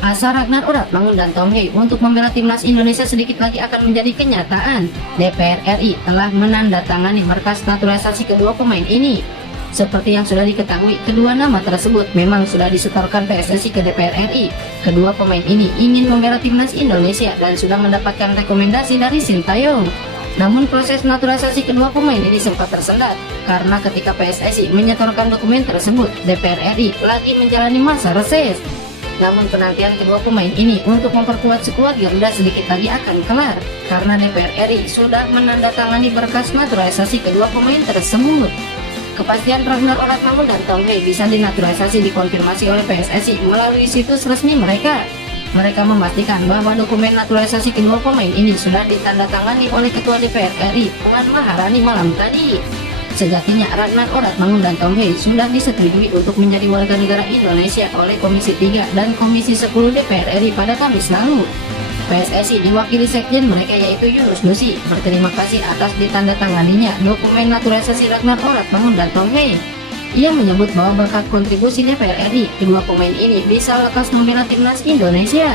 Asa Ragnar Uratmangun dan Tom Hei untuk membela timnas Indonesia sedikit lagi akan menjadi kenyataan. DPR RI telah menandatangani berkas naturalisasi kedua pemain ini. Seperti yang sudah diketahui, kedua nama tersebut memang sudah disetorkan PSSI ke DPR RI. Kedua pemain ini ingin membela timnas Indonesia dan sudah mendapatkan rekomendasi dari Sintayong. Namun proses naturalisasi kedua pemain ini sempat tersendat karena ketika PSSI menyetorkan dokumen tersebut, DPR RI lagi menjalani masa reses. Namun penantian kedua pemain ini untuk memperkuat skuad Garuda sedikit lagi akan kelar karena DPR RI sudah menandatangani berkas naturalisasi kedua pemain tersebut. Kepastian Ragnar Uratmangun dan Tom Hei bisa dinaturalisasi dikonfirmasi oleh PSSI melalui situs resmi mereka. Mereka memastikan bahwa dokumen naturalisasi kedua pemain ini sudah ditandatangani oleh Ketua DPR RI Puan Maharani malam tadi. Sejatinya Ragnar Uratmangun dan Tom Hei sudah disetujui untuk menjadi warga negara Indonesia oleh Komisi 3 dan Komisi 10 DPR RI pada Kamis lalu. PSSI diwakili sekjen mereka yaitu Yunus Nusi berterima kasih atas ditandatanganinya dokumen naturalisasi Ragnar Uratmangun dan Tom Hei. Ia menyebut bahwa berkat kontribusi DPR RI, kedua pemain ini bisa lekas membela timnas Indonesia.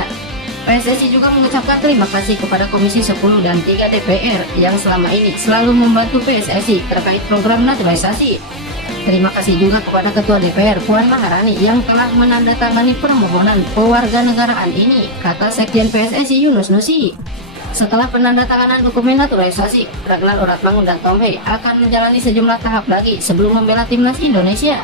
PSSI juga mengucapkan terima kasih kepada Komisi 10 dan 3 DPR yang selama ini selalu membantu PSSI terkait program naturalisasi. Terima kasih juga kepada Ketua DPR Puan Maharani yang telah menandatangani permohonan kewarganegaraan ini, kata Sekjen PSSI Yunus Nusi. Setelah penandatanganan dokumen naturalisasi, Ragnar Uratmangun dan Tom Hei akan menjalani sejumlah tahap lagi sebelum membela timnas Indonesia.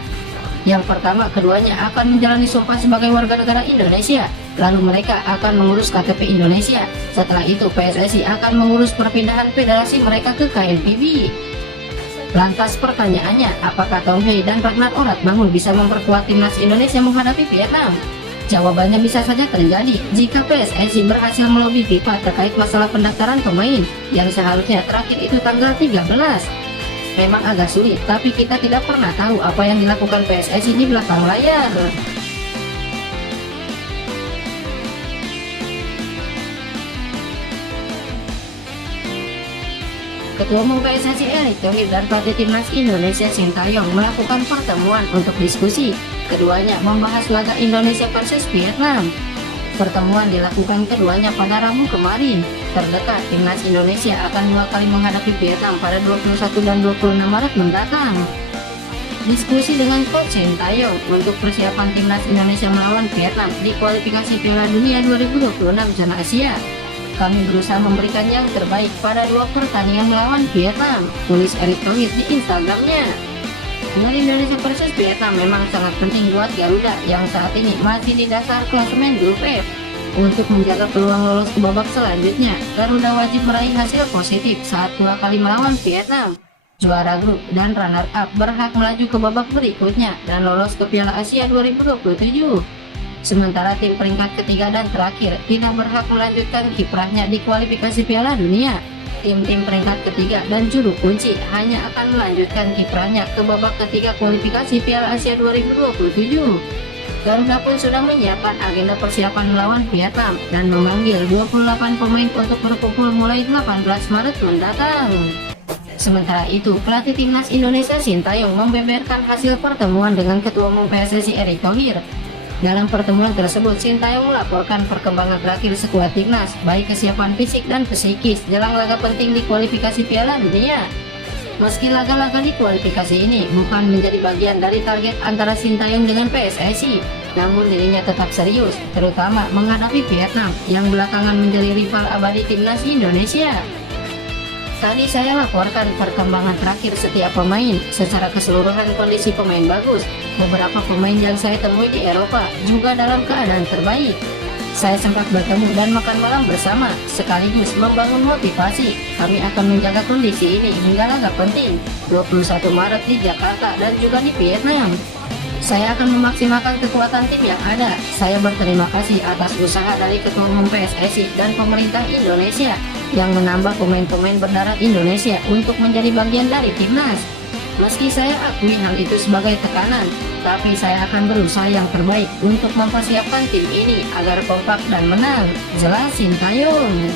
Yang pertama, keduanya akan menjalani sumpah sebagai warga negara Indonesia. Lalu mereka akan mengurus KTP Indonesia. Setelah itu PSSI akan mengurus perpindahan federasi mereka ke KNPB. Lantas pertanyaannya, apakah Tom Hei dan Ragnar Uratmangun bisa memperkuat timnas Indonesia menghadapi Vietnam? Jawabannya bisa saja terjadi jika PSSI berhasil melobi FIFA terkait masalah pendaftaran pemain yang seharusnya terakhir itu tanggal 13. Memang agak sulit, tapi kita tidak pernah tahu apa yang dilakukan PSSI di belakang layar. Ketua Umum PSSI Erick Thohir dan pelatih timnas Indonesia Sintayong melakukan pertemuan untuk diskusi. Keduanya membahas laga Indonesia versus Vietnam. Pertemuan dilakukan keduanya pada Rabu kemarin. Terdekat, timnas Indonesia akan dua kali menghadapi Vietnam pada 21 dan 26 Maret mendatang. Diskusi dengan Coach Sintayong untuk persiapan timnas Indonesia melawan Vietnam di kualifikasi Piala Dunia 2026 zona Asia. Kami berusaha memberikan yang terbaik pada dua pertandingan melawan Vietnam, tulis Erick Thohir di Instagramnya. Duel Indonesia versus Vietnam memang sangat penting buat Garuda yang saat ini masih di dasar klasemen grup F. Untuk menjaga peluang lolos ke babak selanjutnya, Garuda wajib meraih hasil positif saat dua kali melawan Vietnam. Juara grup dan runner-up berhak melaju ke babak berikutnya dan lolos ke Piala Asia 2027. Sementara tim peringkat ketiga dan terakhir tidak berhak melanjutkan kiprahnya di kualifikasi Piala Dunia. Tim-tim peringkat ketiga dan juru kunci hanya akan melanjutkan kiprahnya ke babak ketiga kualifikasi Piala Asia 2027. Garuda pun sudah menyiapkan agenda persiapan melawan Vietnam dan memanggil 28 pemain untuk berkumpul mulai 18 Maret mendatang. Sementara itu, pelatih timnas Indonesia Sintayong membeberkan hasil pertemuan dengan Ketua Umum PSSI Erick Thohir. Dalam pertemuan tersebut, Sintayong melaporkan perkembangan terakhir skuad timnas, baik kesiapan fisik dan psikis jelang laga penting di kualifikasi Piala Dunia. Meski laga-laga di kualifikasi ini bukan menjadi bagian dari target antara Sintayong dengan PSSI, namun dirinya tetap serius, terutama menghadapi Vietnam yang belakangan menjadi rival abadi timnas Indonesia. Tadi saya laporkan perkembangan terakhir setiap pemain. Secara keseluruhan kondisi pemain bagus. Beberapa pemain yang saya temui di Eropa juga dalam keadaan terbaik. Saya sempat bertemu dan makan malam bersama, sekaligus membangun motivasi. Kami akan menjaga kondisi ini hingga laga penting 21 Maret di Jakarta dan juga di Vietnam. Saya akan memaksimalkan kekuatan tim yang ada. Saya berterima kasih atas usaha dari Ketua Umum PSSI dan pemerintah Indonesia yang menambah pemain-pemain berdarah Indonesia untuk menjadi bagian dari timnas. Meski saya akui hal itu sebagai tekanan, tapi saya akan berusaha yang terbaik untuk mempersiapkan tim ini agar kompak dan menang, jelas Sintayong.